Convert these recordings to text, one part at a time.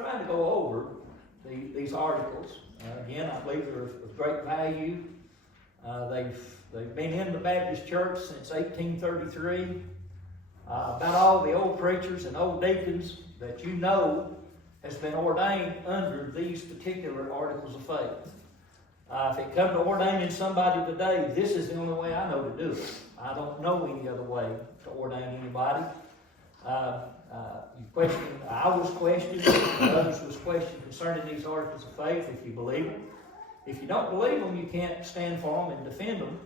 trying to go over these articles. Again, I believe they're of great value. They've been in the Baptist church since 1833. About all the old preachers and old deacons that you know has been ordained under these particular articles of faith. If it comes to ordaining somebody today, this is the only way I know to do it. I don't know any other way to ordain anybody. I was questioned, others was questioned concerning these articles of faith, if you believe them. If you don't believe them, you can't stand for them and defend them.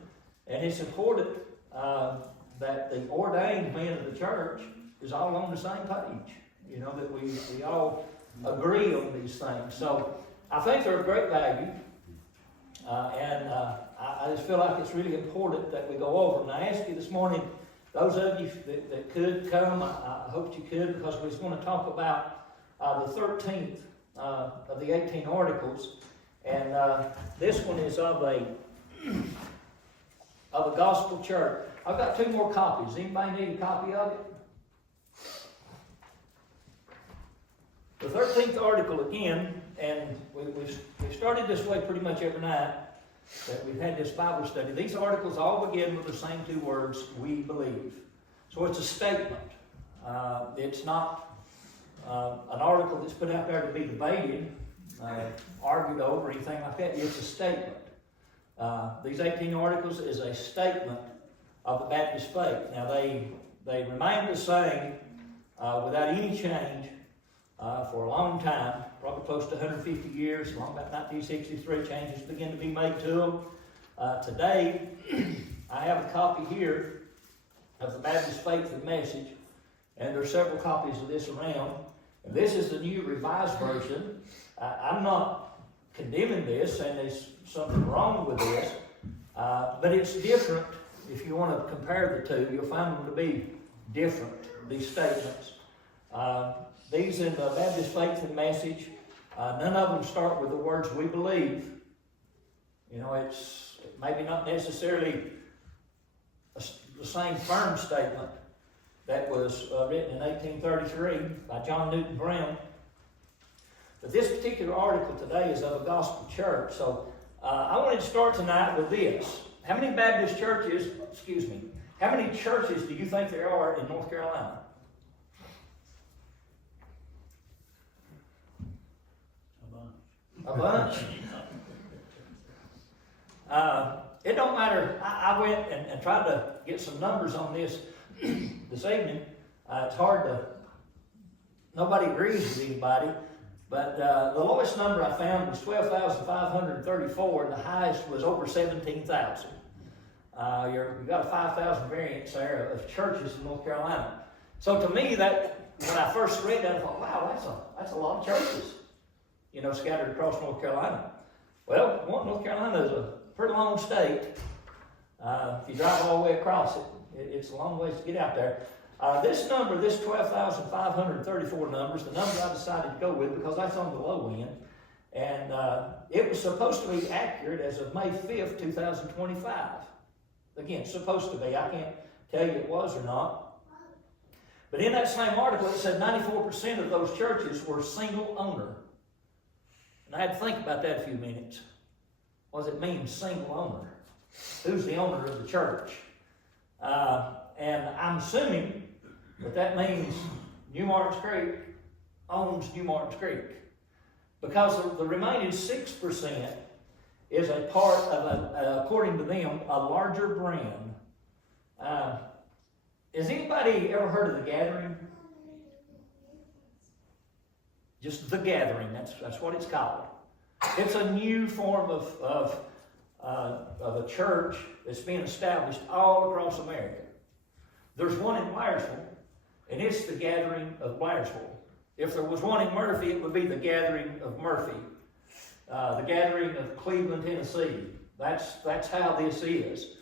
And it's important that the ordained men of the church is all on the same page. You know, that we all agree on these things. So I think they're of great value. I just feel like it's really important that we go over them. And I ask you this morning, those of you that could come, I hope you could, because we're going to talk about the 13th of the 18 articles. And this one is of a gospel church. I've got 2 more copies. Anybody need a copy of it? The 13th article again, and we've started this way pretty much every night that we've had this Bible study. These articles all begin with the same 2 words, we believe. So it's a statement. It's not an article that's put out there to be debated, argued over, anything like that. It's a statement. These 18 articles is a statement of the Baptist faith. Now they remain the same without any change for a long time, probably close to 150 years. Along about 1963, changes begin to be made to them. Today, I have a copy here of the Baptist Faith and Message, and there are several copies of this around. And this is the New Revised Version. I'm not condemning this, saying there's something wrong with this, but it's different. If you want to compare the 2, you'll find them to be different, these statements. These in the Baptist Faith and Message, none of them start with the words, we believe. You know, it's maybe not necessarily the same firm statement that was written in 1833 by John Newton Brown. But this particular article today is of a gospel church. So I wanted to start tonight with this. How many Baptist churches, how many churches do you think there are in North Carolina? A bunch. It don't matter. I went and tried to get some numbers on this evening. It's hard to, nobody agrees with anybody, but the lowest number I found was 12,534, and the highest was over 17,000. You've got a 5,000 variance there of churches in North Carolina. So to me, that when I first read that, I thought, wow, that's a lot of churches, you know, scattered across North Carolina. Well, North Carolina is a pretty long state. If you drive all the way across it, it's a long ways to get out there. This number, this 12,534 numbers, the number I decided to go with because that's on the low end. And it was supposed to be accurate as of May 5th, 2025. Again, supposed to be. I can't tell you it was or not. But in that same article, it said 94% of those churches were single owner. And I had to think about that a few minutes. What does it mean, single owner? Who's the owner of the church? And I'm assuming that means New Martins Creek owns New Martins Creek. Because the remaining 6% is a part of, according to them, a larger brand. Has anybody ever heard of The Gathering? Just The Gathering, that's what it's called. It's a new form of a church that's being established all across America. There's one in Blairsville, and it's The Gathering of Blairsville. If there was one in Murphy, it would be The Gathering of Murphy. The Gathering of Cleveland, Tennessee. That's how this is.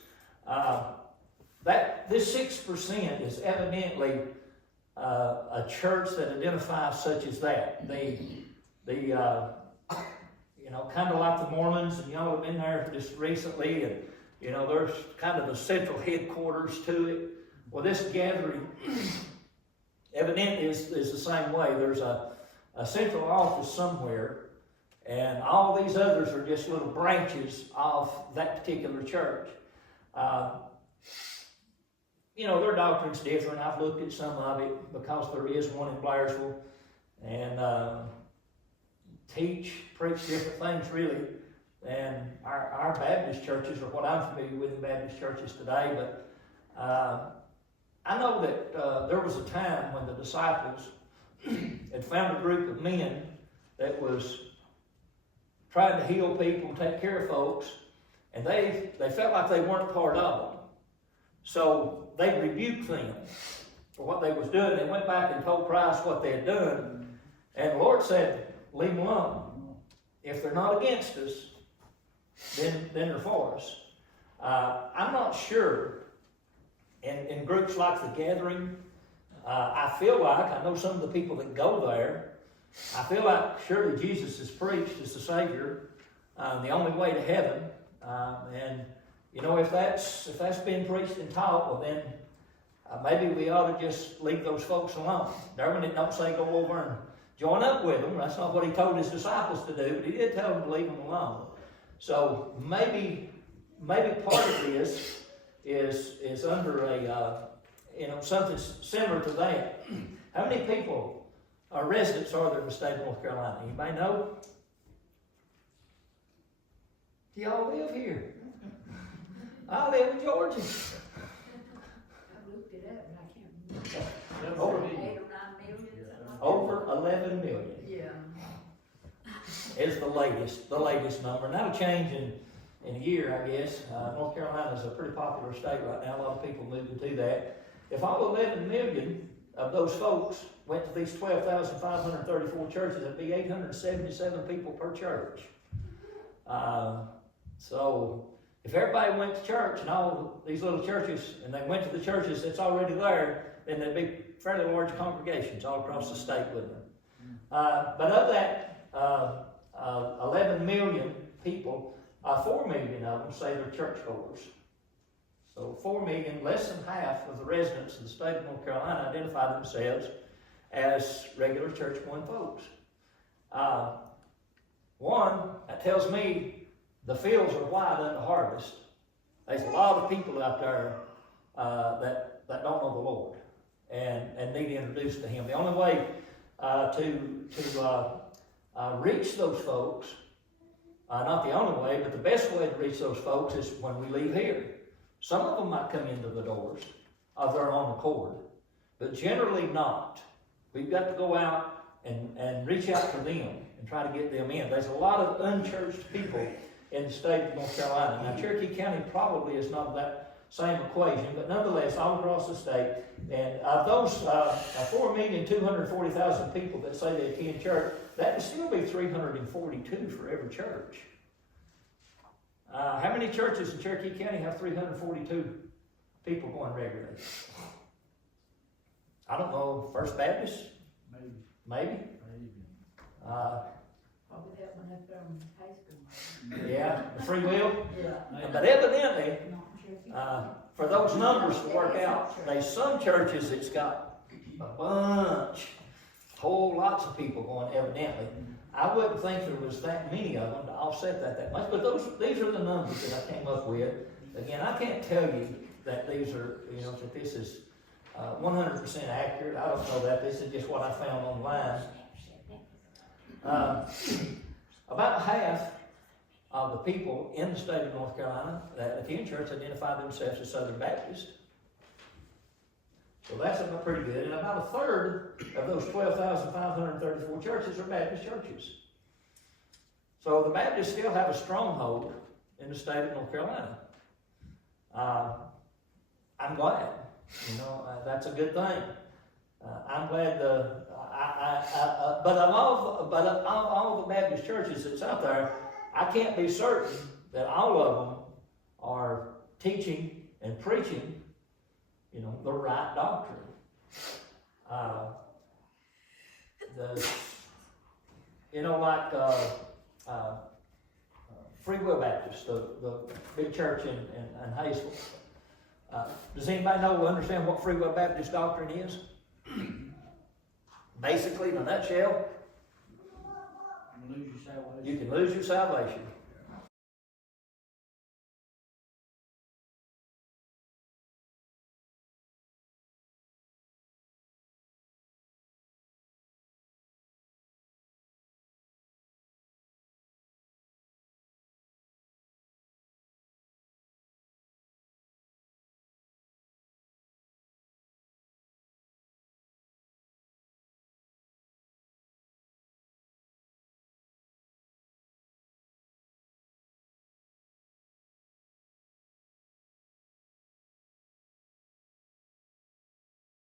This 6% is evidently a church that identifies such as that. Kind of like the Mormons, and y'all have been there just recently, and there's kind of the central headquarters to it. Well, this gathering evidently is the same way. There's a a central office somewhere, and all these others are just little branches of that particular church. Their doctrine's different. I've looked at some of it because there is one in Blairsville, and preach different things really. And our Baptist churches are what I'm familiar with in Baptist churches today. But I know that there was a time when the disciples had found a group of men that was trying to heal people, take care of folks, and they felt like they weren't part of them. So they rebuked them for what they was doing. They went back and told Christ what they had done. And the Lord said, leave them alone. If they're not against us, then they're for us. I'm not sure in groups like the Gathering, I feel like, I know some of the people that go there, I feel like surely Jesus is preached as the Savior, the only way to heaven. And if that's been preached and taught, well then maybe we ought to just leave those folks alone. Darwin did not say go over and join up with them. That's not what he told his disciples to do, but he did tell them to leave them alone. So maybe part of this is under a something similar to that. How many people or residents are there in the state of North Carolina? Anybody know? Do y'all live here? I live in Georgia. I looked it up and I can't remember. Over 8 or 9 million. Over 11 million. Yeah. Is the latest number. And that'll change in a year, I guess. North Carolina is a pretty popular state right now. A lot of people moving to that. If all 11 million of those folks went to these 12,534 churches, it'd be 877 people per church. So if everybody went to church and all these little churches, and they went to the churches that's already there, then there'd be fairly large congregations all across the state with them. But of that 11 million people, 4 million of them say they're churchgoers. So 4 million, less than half of the residents of the state of North Carolina identify themselves as regular church-going folks. That tells me the fields are wide unto harvest. There's a lot of people out there that don't know the Lord and need introduced to Him. The only way to reach those folks, not the only way, but the best way to reach those folks is when we leave here. Some of them might come into the doors of their own accord, but generally not. We've got to go out and reach out to them and try to get them in. There's a lot of unchurched people in the state of North Carolina. Now, Cherokee County probably is not that same equation, but nonetheless, all across the state, and of those 4,240,000 people that say they attend church, that would still be 342 for every church. How many churches in Cherokee County have 342 people going regularly? I don't know. First Baptist? Maybe? Probably that one up there in high school. Yeah, the free will. Yeah. But evidently, for those numbers to work out, there's some churches that's got a whole lots of people going evidently. I wouldn't think there was that many of them to offset that much, but these are the numbers that I came up with. Again, I can't tell you that these are, that this is 100% accurate. I don't know that. This is just what I found online. About half of the people in the state of North Carolina that attend church identify themselves as Southern Baptist. So that's pretty good. And about a third of those 12,534 churches are Baptist churches. So the Baptists still have a stronghold in the state of North Carolina. I'm glad. That's a good thing. I'm glad but of all the Baptist churches that's out there, I can't be certain that all of them are teaching and preaching, the right doctrine. Free Will Baptist, the big church in Hayesville. Does anybody understand what Free Will Baptist doctrine is? Basically, in a nutshell, salvation. You can lose your salvation.